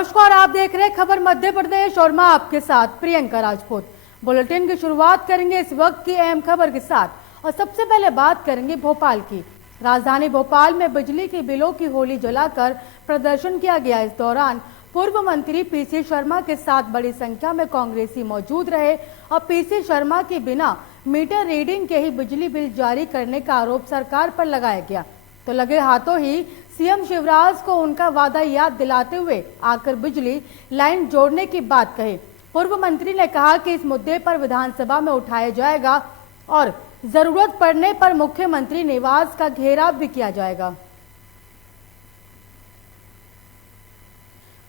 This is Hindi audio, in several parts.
नमस्कार, आप देख रहे हैं खबर मध्य प्रदेश और मैं आपके साथ प्रियंका राजपूत। बुलेटिन की शुरुआत करेंगे इस वक्त की अहम खबर के साथ और सबसे पहले बात करेंगे भोपाल की। राजधानी भोपाल में बिजली के बिलों की होली जलाकर प्रदर्शन किया गया। इस दौरान पूर्व मंत्री पीसी शर्मा के साथ बड़ी संख्या में कांग्रेसी मौजूद रहे और पीसी शर्मा के बिना मीटर रीडिंग के ही बिजली बिल जारी करने का आरोप सरकार पर लगाया गया। तो लगे हाथों ही सीएम शिवराज को उनका वादा याद दिलाते हुए आकर बिजली लाइन जोड़ने की बात कही। पूर्व मंत्री ने कहा कि इस मुद्दे पर विधानसभा में उठाया जाएगा और जरूरत पड़ने पर मुख्यमंत्री निवास का घेराव भी किया जाएगा।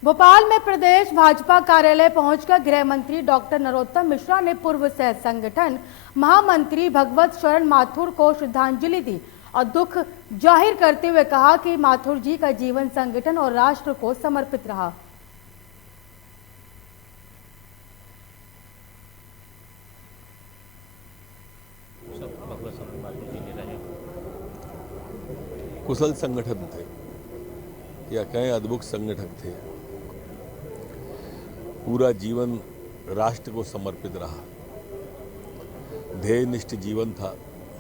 भोपाल में प्रदेश भाजपा कार्यालय पहुंचकर गृह मंत्री डॉक्टर नरोत्तम मिश्रा ने पूर्व सह संगठन महामंत्री भगवत शरण माथुर को श्रद्धांजलि दी और दुख जाहिर करते हुए कहा कि माथुर जी का जीवन संगठन और राष्ट्र को समर्पित रहा। कुशल संगठन थे या कहें अद्भुत संगठक थे। पूरा जीवन राष्ट्र को समर्पित रहा, ध्येयनिष्ठ जीवन था,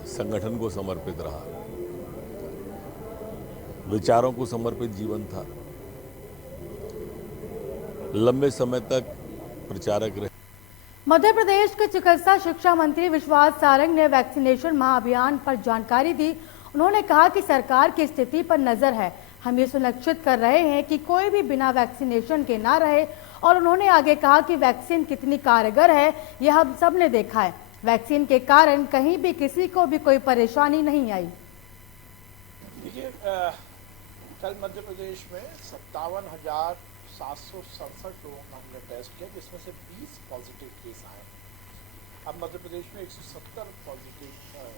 संगठन को समर्पित रहा, विचारों को समर्पित जीवन था, लंबे समय तक प्रचारक रहे। मध्य प्रदेश के चिकित्सा शिक्षा मंत्री विश्वास सारंग ने वैक्सीनेशन महाअभियान पर जानकारी दी। उन्होंने कहा कि सरकार की स्थिति पर नजर है, हम ये सुनिश्चित कर रहे हैं कि कोई भी बिना वैक्सीनेशन के ना रहे। और उन्होंने आगे कहा कि वैक्सीन कितनी कारगर है यह हम सब ने देखा है। वैक्सीन के कारण कहीं भी किसी को भी कोई परेशानी नहीं आई। देखिए, कल मध्य प्रदेश में 57,767 लोगों का हमने टेस्ट किया, जिसमें से 20 पॉजिटिव केस आए। अब मध्य प्रदेश में 170 पॉजिटिव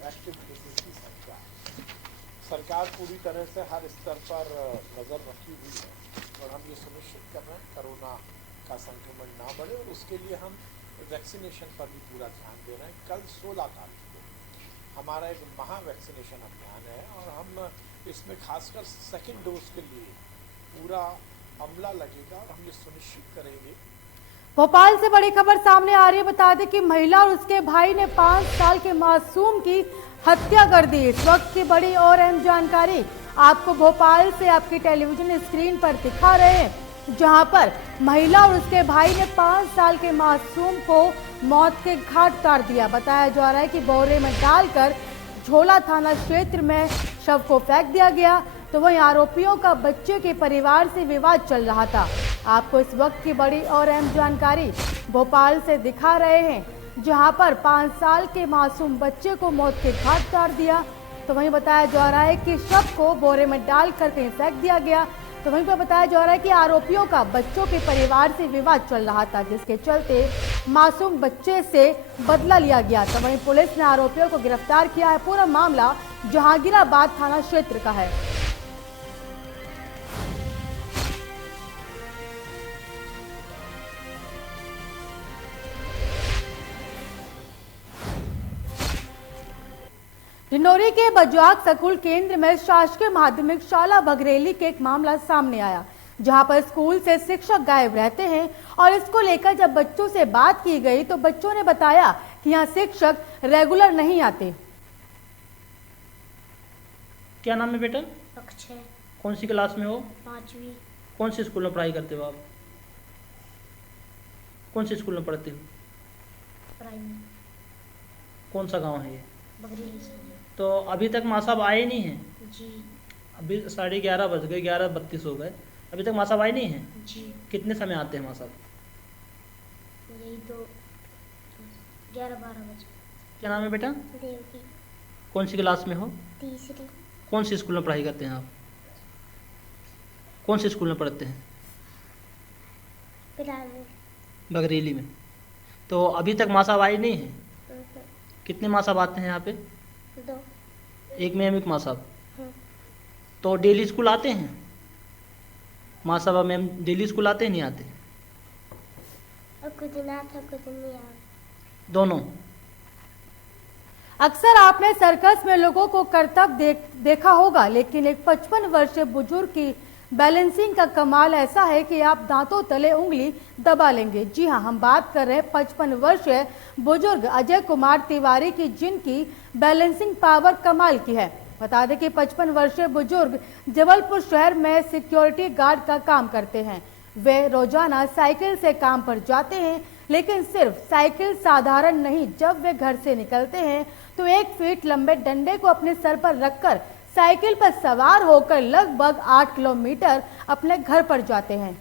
एक्टिव केसेस की संख्या है। सरकार पूरी तरह से हर स्तर पर नज़र रखी हुई है और हम ये सुनिश्चित कर रहे हैं कोरोना का संक्रमण ना बढ़े और उसके लिए हम वैक्सीनेशन पर भी पूरा ध्यान दे रहे हैं। कल 16 तारीख को हमारा एक महा वैक्सीनेशन अभियान है और हम इसमें खासकर सेकेंड डोज के लिए पूरा अमला लगेगा और हम ये सुनिश्चित करेंगे। भोपाल से बड़ी खबर सामने आ रही है। बता दें कि महिला और उसके भाई ने 5 साल के मासूम की हत्या कर दी। इस वक्त की बड़ी और अहम जानकारी आपको भोपाल से आपकी टेलीविजन स्क्रीन पर दिखा रहे हैं, जहां पर महिला और उसके भाई ने 5 साल के मासूम को मौत के घाट उतार दिया। बताया जा रहा है कि बोरे में डालकर झोला थाना क्षेत्र में शव को फेंक दिया गया। तो वहीं आरोपियों का बच्चे के परिवार से विवाद चल रहा था। आपको इस वक्त की बड़ी और अहम जानकारी भोपाल से दिखा रहे हैं, जहां पर 5 साल के मासूम बच्चे को मौत के घाट उतार दिया। तो वहीं बताया जा रहा है कि शव को बोरे में डालकर कहीं फेंक दिया गया। तो वहीं पर बताया जा रहा है कि आरोपियों का बच्चों के परिवार से विवाद चल रहा था, जिसके चलते मासूम बच्चे से बदला लिया गया। तो वहीं पुलिस ने आरोपियों को गिरफ्तार किया है। पूरा मामला जहांगीराबाद थाना क्षेत्र का है। डिंडोरी के बजाक स्कूल केंद्र में शासकीय माध्यमिक शाला बघरेली के एक मामला सामने आया, जहां पर स्कूल से शिक्षक गायब रहते हैं और इसको लेकर जब बच्चों से बात की गई तो बच्चों ने बताया कि यहाँ शिक्षक रेगुलर नहीं आते। क्या नाम है बेटा? अक्षय। कौन सी क्लास में हो? 5वीं। कौन सी स्कूल में पढ़ाई करते हो आप? कौन सी स्कूल में पढ़ते हो? प्राइमरी। कौन सा गांव है ये? बघरेली से। तो अभी तक माँ साहब आए नहीं हैं? जी। अभी 11:30 बज गए, 11:32 हो गए, अभी तक माँ साहब आए नहीं हैं? जी। कितने समय आते हैं माँ साहब? यही तो 11-12 बजे। क्या नाम है बेटा? देवकी। कौन सी क्लास में हो? 3री। कौन सी स्कूल में पढ़ाई करते हैं आप? कौन सी स्कूल में पढ़ते हैं? प्राइमरी। बघरेली में। तो अभी तक माँ साहब आए नहीं हैं? कितने माँ साहब आते हैं यहाँ पे? 2। एक मैम एक माँ साहब। हाँ। तो डेली स्कूल आते हैं माँ साहब और मैम? डेली स्कूल आते हैं नहीं आते? और कुछ दिन आता कुछ दिन नहीं आता। दोनों। अक्सर आपने सर्कस में लोगों को करतब देखा होगा, लेकिन एक 55 वर्षीय बुजुर्ग की बैलेंसिंग का कमाल ऐसा है कि आप दांतों तले उंगली दबा लेंगे। जी हां, हम बात कर रहे हैं 55 वर्षीय बुजुर्ग अजय कुमार तिवारी की, जिनकी बैलेंसिंग पावर कमाल की है। बता दें कि 55 वर्षीय बुजुर्ग जबलपुर शहर में सिक्योरिटी गार्ड का काम करते हैं। वे रोजाना साइकिल से काम पर जाते हैं, लेकिन सिर्फ साइकिल साधारण नहीं, जब वे घर से निकलते हैं तो 1 फीट लंबे डंडे को अपने सर पर रखकर साइकिल पर सवार होकर लगभग 8 किलोमीटर अपने घर पर जाते हैं।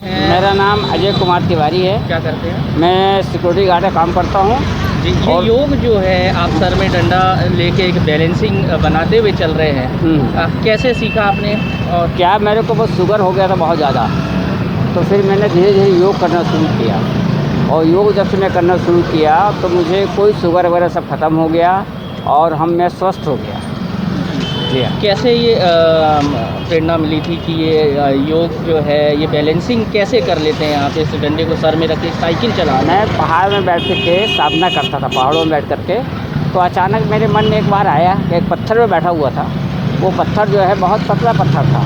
मेरा नाम अजय कुमार तिवारी है। क्या करते हैं? मैं सिक्योरिटी गार्ड का काम करता हूँ। जी, ये योग जो है आप सर में डंडा लेके एक बैलेंसिंग बनाते हुए चल रहे हैं, कैसे सीखा आपने? और क्या मेरे को बस शुगर हो गया था बहुत ज़्यादा, तो फिर मैंने धीरे धीरे योग करना शुरू किया, और योग जब से मैं करना शुरू किया तो मुझे कोई शुगर वगैरह सब खत्म हो गया और मैं स्वस्थ हो गया। जी हाँ। कैसे ये प्रेरणा मिली थी कि ये योग जो है ये बैलेंसिंग कैसे कर लेते हैं आप, इस डंडे को सर में रख के साइकिल चला? मैं पहाड़ में बैठ के साधना करता था, पहाड़ों में बैठ करके, तो अचानक मेरे मन में एक बार आया कि एक पत्थर में बैठा हुआ था, वो पत्थर जो है बहुत पतला पत्थर था,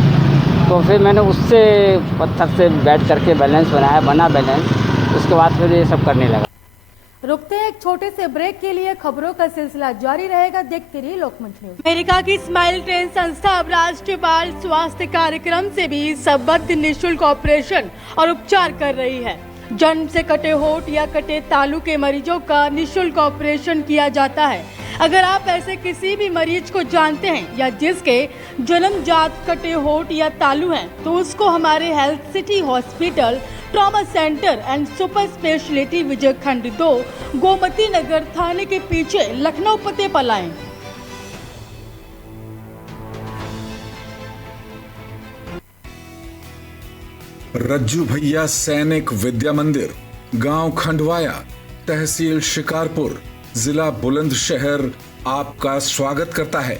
तो फिर मैंने उससे पत्थर से बैठ करके बैलेंस बना बैलेंस, उसके बाद फिर ये सब करने लगा। रुकते हैं एक छोटे से ब्रेक के लिए, खबरों का सिलसिला जारी रहेगा, देखते रहिए लोकमंच न्यूज। अमेरिका की स्माइल ट्रेन संस्था अब राष्ट्रीय बाल स्वास्थ्य कार्यक्रम से भी संबद्ध निःशुल्क ऑपरेशन और उपचार कर रही है। जन्म से कटे होठ या कटे तालू के मरीजों का निःशुल्क ऑपरेशन किया जाता है। अगर आप ऐसे किसी भी मरीज को जानते हैं या जिसके जन्मजात कटे होठ या तालू हैं, तो उसको हमारे health city hospital, trauma centre and super speciality Vijay Khand 2, Gomti Nagar थाने के पीछे लखनऊ पते पर लाएं। रज्जू भैया सैनिक विद्या मंदिर, गांव खंडवाया, तहसील शिकारपुर, जिला बुलंदशहर आपका स्वागत करता है।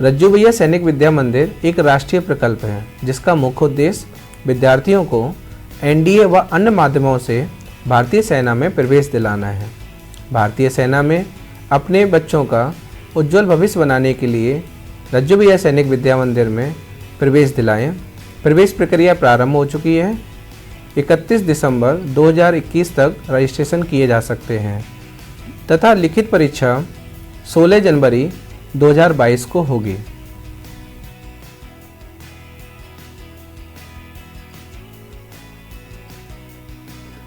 रज्जू भैया सैनिक विद्या मंदिर एक राष्ट्रीय प्रकल्प है, जिसका मुख्य उद्देश्य विद्यार्थियों को एनडीए व अन्य माध्यमों से भारतीय सेना में प्रवेश दिलाना है। भारतीय सेना में अपने बच्चों का उज्जवल भविष्य बनाने के लिए रज्जू भैया सैनिक विद्या मंदिर में प्रवेश दिलाएं। प्रवेश प्रक्रिया प्रारंभ हो चुकी है। 31 दिसंबर 2021 तक रजिस्ट्रेशन किए जा सकते हैं तथा लिखित परीक्षा 16 जनवरी 2022 को होगी।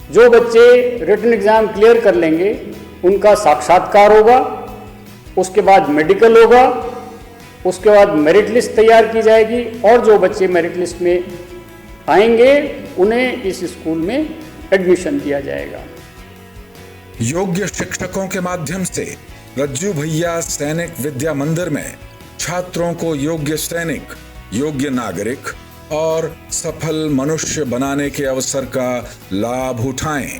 जो बच्चे रिटन एग्जाम क्लियर कर लेंगे उनका साक्षात्कार होगा, उसके बाद मेडिकल होगा, उसके बाद मेरिट लिस्ट तैयार की जाएगी, और जो बच्चे मेरिट लिस्ट में आएंगे उन्हें इस स्कूल में एडमिशन दिया जाएगा। योग्य शिक्षकों के माध्यम से रज्जू भैया सैनिक विद्या मंदिर में छात्रों को योग्य सैनिक, योग्य नागरिक और सफल मनुष्य बनाने के अवसर का लाभ उठाएं।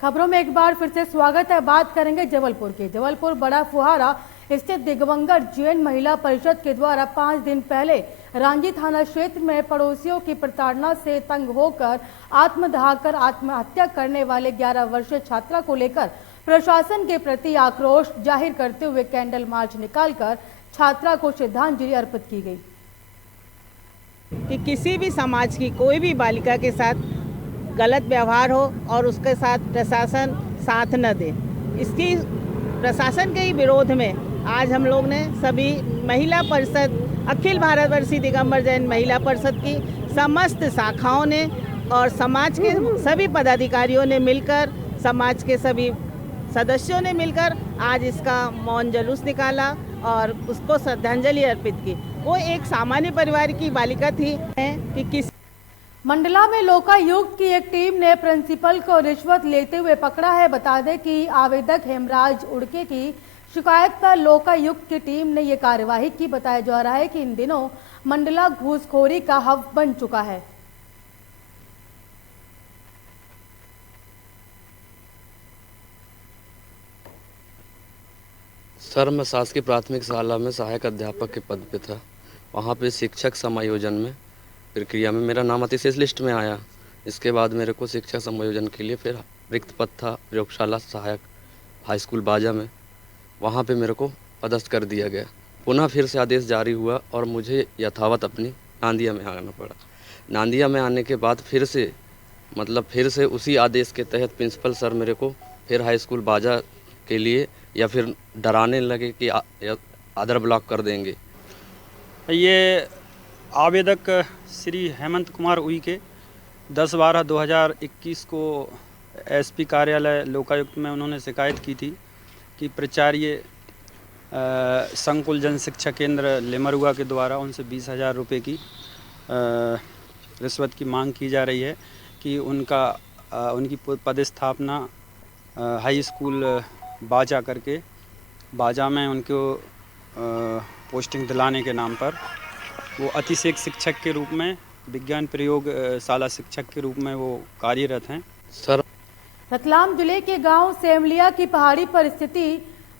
खबरों में एक बार फिर से स्वागत है। बात करेंगे जबलपुर की। जबलपुर बड़ा फुहारा स्थित दिगंबर जैन महिला परिषद के द्वारा 5 दिन पहले रांझी थाना क्षेत्र में पड़ोसियों की प्रताड़ना से तंग होकर आत्मदाह कर आत्महत्या करने वाले 11 वर्षीय छात्रा को लेकर प्रशासन के प्रति आक्रोश जाहिर करते हुए कैंडल मार्च निकालकर छात्रा को श्रद्धांजलि अर्पित की गई। कि किसी भी समाज की कोई भी बालिका के साथ गलत व्यवहार हो और उसके साथ प्रशासन साथ न दे, इसकी प्रशासन के ही विरोध में आज हम लोग ने सभी महिला परिषद, अखिल भारतवर्षीय दिगंबर जैन महिला परिषद की समस्त शाखाओं ने और समाज के सभी पदाधिकारियों ने मिलकर, समाज के सभी सदस्यों ने मिलकर आज इसका मौन जुलूस निकाला और उसको श्रद्धांजलि अर्पित की। वो एक सामान्य परिवार की बालिका थी कि किस मंडला में लोकायुक्त की एक टीम ने प्रिंसिपल को रिश्वत लेते हुए पकड़ा है। बता दें कि आवेदक हेमराज उड़के की शिकायत पर लोकायुक्त की टीम ने ये कार्यवाही की। बताया जा रहा है कि इन दिनों मंडला घूसखोरी का हब बन चुका है। सर, मैं शासकीय प्राथमिक शाला में सहायक अध्यापक के पद पे था। वहाँ पे शिक्षक समायोजन में प्रक्रिया में मेरा नाम अतिशेष लिस्ट में आया। इसके बाद मेरे को शिक्षक समायोजन के लिए फिर रिक्त पद था प्रयोगशाला सहायक हाई स्कूल बाजा में, वहाँ पे मेरे को पदस्थ कर दिया गया। पुनः फिर से आदेश जारी हुआ और मुझे यथावत अपनी नांदिया में आना पड़ा। नांदिया में आने के बाद फिर से उसी आदेश के तहत प्रिंसिपल सर मेरे को फिर हाई स्कूल बाजा के लिए या फिर डराने लगे कि अदर ब्लॉक कर देंगे। ये आवेदक श्री हेमंत कुमार उइके 10/12/2021 को एसपी कार्यालय लोकायुक्त में उन्होंने शिकायत की थी कि प्राचार्य संकुल जन शिक्षा केंद्र लेमरुआ के द्वारा उनसे 20,000 रुपये की रिश्वत की मांग की जा रही है कि उनकी पदस्थापना हाई स्कूल बाजा करके बाजा में उनको पोस्टिंग दिलाने के नाम पर वो अतिशेक शिक्षक के रूप में विज्ञान प्रयोगशाला शिक्षक के रूप में वो कार्यरत हैं। सर, रतलाम जिले के गांव सेमलिया की पहाड़ी पर स्थिति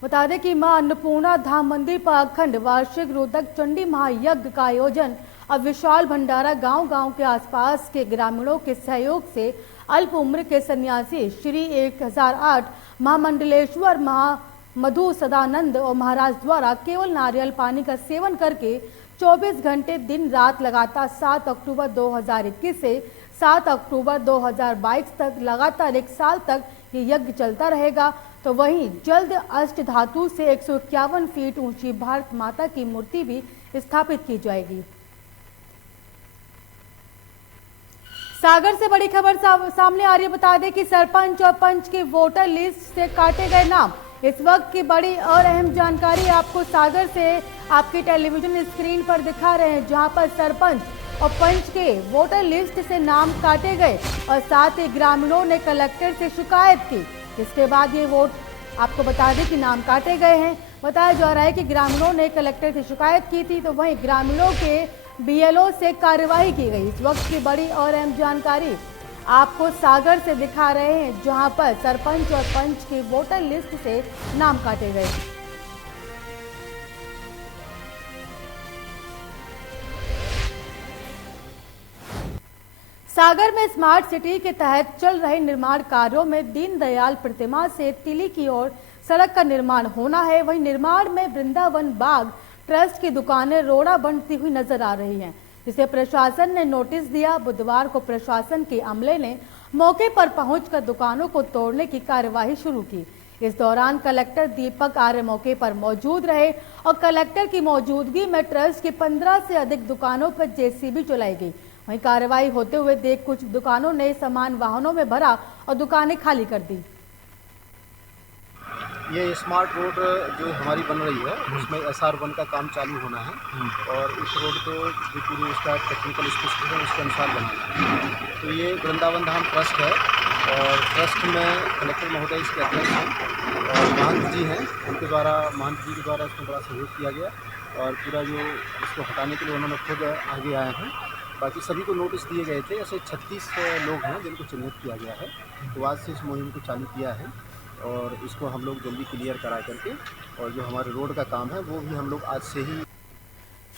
बता दें कि मां अन्नपूर्णा धाम मंदिर पर अखंड वार्षिक रोधक चंडी महायज्ञ का आयोजन अब विशाल भंडारा गांव के आसपास के ग्रामीणों के सहयोग से अल्प उम्र के सन्यासी श्री 1008 महामंडलेश्वर मधु सदानंद और महाराज द्वारा केवल नारियल पानी का सेवन करके 24 घंटे दिन रात लगातार 7 अक्टूबर 2021 से 7 अक्टूबर 2022 तक लगातार 1 साल तक ये यज्ञ चलता रहेगा। तो वहीं जल्द अष्ट धातु से 151 फीट ऊंची भारत माता की मूर्ति भी स्थापित की जाएगी। सागर से बड़ी खबर सामने आ रही है। बता दें कि सरपंच और पंच की वोटर लिस्ट से काटे गए नाम। इस वक्त की बड़ी और अहम जानकारी आपको सागर से आपकी टेलीविजन स्क्रीन पर दिखा रहे हैं, जहां पर सरपंच और पंच के वोटर लिस्ट से नाम काटे गए और साथ ही ग्रामीणों ने कलेक्टर से शिकायत की। इसके बाद ये वोट आपको बता दें कि नाम काटे गए हैं। बताया जा रहा है कि ग्रामीणों ने कलेक्टर से शिकायत की थी, तो वहीं ग्रामीणों के बीएलओ से कार्रवाई की गई। इस वक्त की बड़ी और अहम जानकारी आपको सागर से दिखा रहे हैं, जहां पर सरपंच और पंच की वोटर लिस्ट से नाम काटे गए। सागर में स्मार्ट सिटी के तहत चल रहे निर्माण कार्यों में दीनदयाल प्रतिमा से तिली की ओर सड़क का निर्माण होना है। वहीं निर्माण में वृंदावन बाग ट्रस्ट की दुकानें रोड़ा बनती हुई नजर आ रही हैं, जिसे प्रशासन ने नोटिस दिया। बुधवार को प्रशासन के अमले ने मौके पर पहुंचकर दुकानों को तोड़ने की कार्यवाही शुरू की। इस दौरान कलेक्टर दीपक आर्य मौके पर मौजूद रहे और कलेक्टर की मौजूदगी में ट्रस्ट की 15 से अधिक दुकानों पर जेसीबी चलाई गई। वहीं कार्रवाई होते हुए देख कुछ दुकानों ने सामान वाहनों में भरा और दुकानें खाली कर दी। ये स्मार्ट रोड जो हमारी बन रही है उसमें SR1 का काम चालू होना है और इस रोड को जो पूरी उसका टेक्निकल स्पेसिफिकेशन उसके अनुसार बनना है। तो ये वृंदावन धाम ट्रस्ट है और ट्रस्ट में कलेक्टर महोदय इसके अध्यक्ष हैं और महंत जी हैं, उनके द्वारा महंत जी के द्वारा इसमें बड़ा सहयोग किया गया और पूरा जो इसको हटाने के लिए उन्होंने खुद आगे आए हैं। बाकी सभी को नोटिस दिए गए थे। ऐसे 36 लोग हैं जिनको चिन्हित किया गया है। तो आज से इस मुहिम को चालू किया है और इसको हम लोग जल्दी क्लियर करा करके और जो हमारे रोड का काम है वो भी हम लोग आज से ही।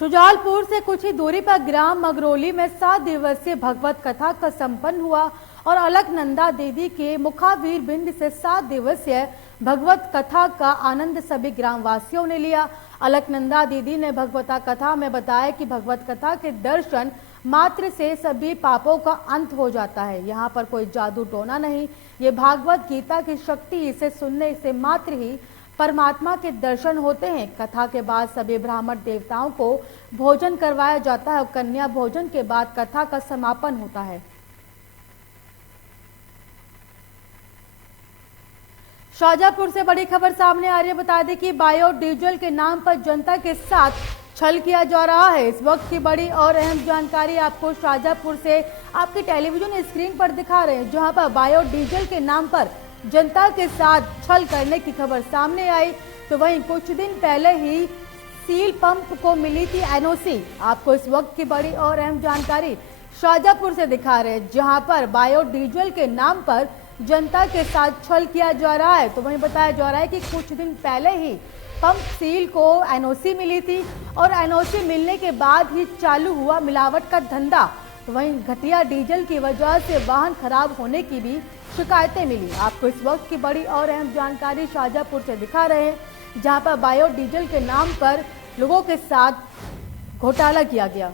शुजालपुर से कुछ ही दूरी पर ग्राम मगरोली में 7 दिवसीय भगवत कथा का संपन्न हुआ और अलकनंदा देवी के मुखावीर बिंद से 7 दिवसीय भगवत कथा का आनंद सभी ग्रामवासियों ने लिया। अलकनंदा दीदी ने भगवता कथा में बताया कि भगवत कथा के दर्शन मात्र से सभी पापों का अंत हो जाता है। यहाँ पर कोई जादू टोना नहीं, ये भागवत गीता की शक्ति, इसे सुनने से मात्र ही परमात्मा के दर्शन होते हैं। कथा के बाद सभी ब्राह्मण देवताओं को भोजन करवाया जाता है और कन्या भोजन के बाद कथा का समापन होता है। शाजापुर से बड़ी खबर सामने आ रही है। बता दें कि बायोडीजल के नाम पर जनता के साथ छल किया जा रहा है। इस वक्त की बड़ी और अहम जानकारी आपको शाजापुर से आपकी टेलीविजन स्क्रीन पर दिखा रहे हैं, जहां पर बायोडीजल के नाम पर जनता के साथ छल करने की खबर सामने आई। तो वहीं कुछ दिन पहले ही सील पंप को मिली थी एनओसी। आपको इस वक्त की बड़ी और अहम जानकारी शाजापुर से दिखा रहे हैं, जहां पर बायोडीजल के नाम पर जनता के साथ छल किया जा रहा है। तो वहीं बताया जा रहा है कि कुछ दिन पहले ही पंप सील को एनओसी मिली थी और एनओसी मिलने के बाद ही चालू हुआ मिलावट का धंधा। तो वहीं घटिया डीजल की वजह से वाहन खराब होने की भी शिकायतें मिली। आपको इस वक्त की बड़ी और अहम जानकारी शाहजहाँपुर से दिखा रहे हैं, जहां पर बायोडीजल के नाम पर लोगों के साथ घोटाला किया गया।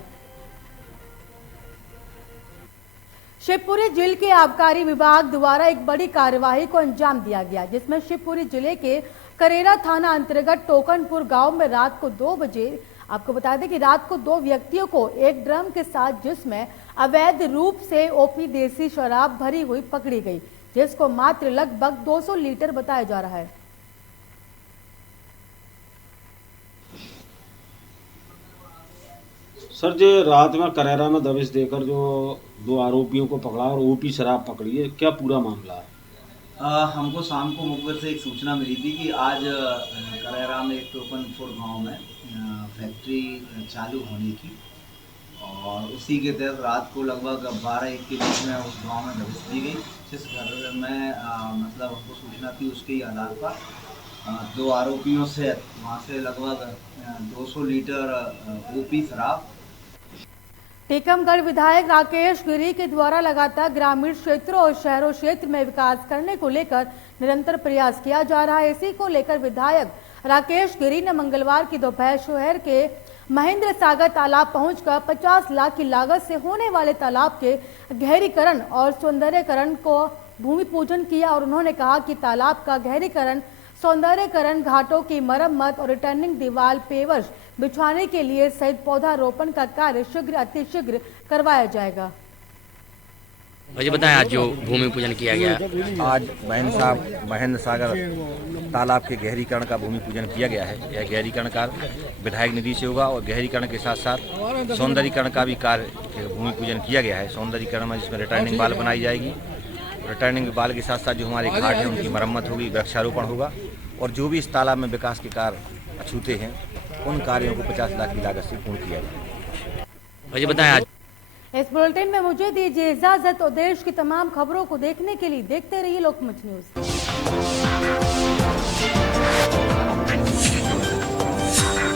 शिवपुरी जिले के आबकारी विभाग द्वारा एक बड़ी कार्यवाही को अंजाम दिया गया, जिसमें शिवपुरी जिले के करेरा थाना अंतर्गत टोकनपुर गांव में रात को 2 बजे, आपको बता दें कि रात को 2 व्यक्तियों को एक ड्रम के साथ जिसमें अवैध रूप से ओपी देसी शराब भरी हुई पकड़ी गई, जिसको मात्र लगभग 200 लीटर बताया जा रहा है। सर, जो रात में करेरा में दबिश देकर जो 2 आरोपियों को पकड़ा और ओपी शराब पकड़ी है, क्या पूरा मामला है? हमको शाम को मुखबिर से एक सूचना मिली थी कि आज करेरा में एक टोकनपुर गांव में फैक्ट्री चालू होने की, और उसी के तहत रात को लगभग 12-1 के बीच में उस गांव में दबिश दी गई। जिस घर में मतलब हमको सूचना थी उसके ही आधार पर 2 आरोपियों से वहाँ से लगभग 200 लीटर ओपी शराब। टीकमगढ़ विधायक राकेश गिरी के द्वारा लगातार ग्रामीण क्षेत्रों और शहरों क्षेत्र में विकास करने को लेकर निरंतर प्रयास किया जा रहा है। इसी को लेकर विधायक राकेश गिरी ने मंगलवार की दोपहर शहर के महेंद्र सागर तालाब पहुंचकर 50 लाख की लागत से होने वाले तालाब के गहरीकरण और सौंदर्यकरण को भूमि पूजन किया, और उन्होंने कहा कि तालाब का गहरीकरण, सौंदर्यकरण, घाटों की मरम्मत और रिटर्निंग दीवार पेवर्स बिछाने के लिए सहित पौधारोपण का कार्य शीघ्र अतिशीघ्र करवाया जाएगा। मुझे बताएं, आज जो भूमि पूजन किया गया, आज महेंद्र सागर तालाब के गहरीकरण का भूमि पूजन किया गया है। यह गहरीकरण कार्य विधायक निधि से होगा, और गहरीकरण के साथ साथ सौंदर्यीकरण का भी कार्य भूमि पूजन किया गया है। सौंदर्यीकरण में जिसमें रिटर्निंग बाल बनाई जाएगी, रिटर्निंग बाल के साथ साथ जो हमारे घाट हैं उनकी मरम्मत होगी, वृक्षारोपण होगा, और जो भी इस तालाब में विकास के कार्य अछूते हैं उन कार्यों को 50 लाख की लागत से पूर्ण किया जाएगा। मुझे बताएं, आज इस बुलेटिन में मुझे दीजिए इजाजत, और देश की तमाम खबरों को देखने के लिए देखते रहिए लोकमत न्यूज।